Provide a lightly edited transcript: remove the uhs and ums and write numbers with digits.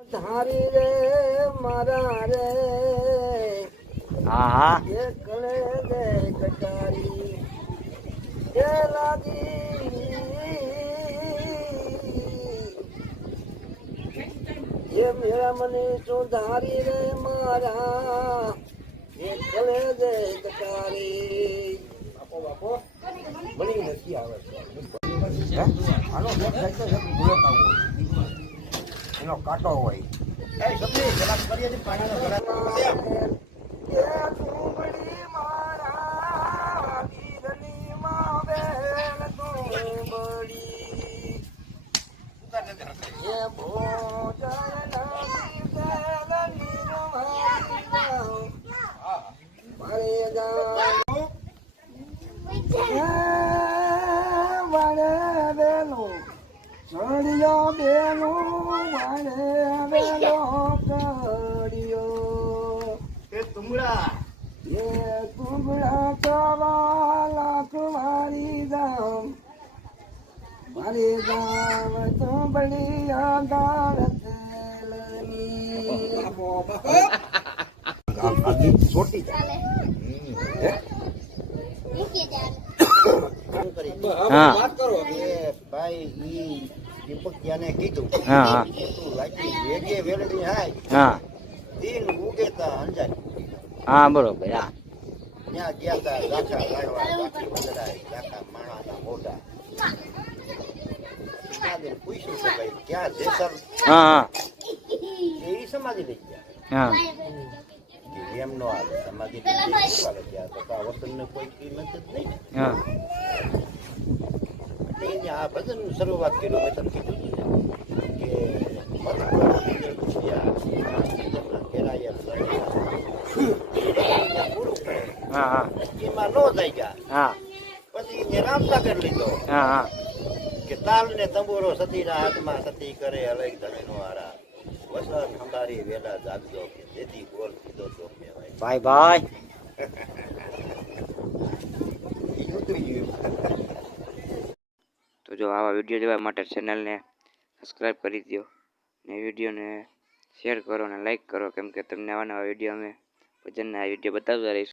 ધારી રે મારા રે હા એ કળે દે કટારી એ લાગી એ મેરા મને સુધારી રે મારા એ કળે દે કટારી બાપો બાપો બની નથી આવે આનો બુલેટ આવો એનો કાંટો હોય એ સબજી ગલાસ કરીએ છે પાણીનો ગલાસ એ તુંબડી મારા વીરની માં બેન તુંબડી એ ભોજના દીદલની રમાઈ મારે ગામ વાણે બેનો ચડિયો બેનો વાણે બેનો ચડિયો એ તુંબડા ચવાલા કુમારી ગામ મારી ગામ તુંબડી ગામ તેલની છોટી હા વાત કરો ભાઈ ઈ દીપકિયાને કીધું હા તું લાગી વેગે વેલડી હાય હા દિન ઉગે તા અંજાય હા બરોબર હા ત્યાં ગયા તા રાખા લાડવા બાકી વગડાય રાખા માણાના મોઢા ત્યાં પૂછ્યું કે ભાઈ ક્યાં જેસર હા એ સમાધિ લઈ ગયા હા એમ નો આવે સમાધિ લઈ ગયા ત્યાં તો આ વતનને કોઈ કિંમત જ નહીં હા એટલે આ ભજન શરૂઆત કર્યું મેં તમને કીધું કે હા એમાં નો થઈ ગયા હા પછી એને રામસાગર લીધો હા કે તાલ ને તંબુરો સતીના હાથમાં સતી કરે અલગ ધણીનો હારા વસન હંગારી વેલા જાગજો કે જેથી બોલ કીધો તો મેં ભાઈ ભાઈ તો જો આવા વિડીયો જોવા માટે ચેનલને સબસ્ક્રાઈબ કરી દો ને વિડીયોને શેર કરો અને લાઈક કરો કેમ કે તમને આવા નવા વિડીયો અમે ભજનના વિડીયો બતાવતા રહીશું.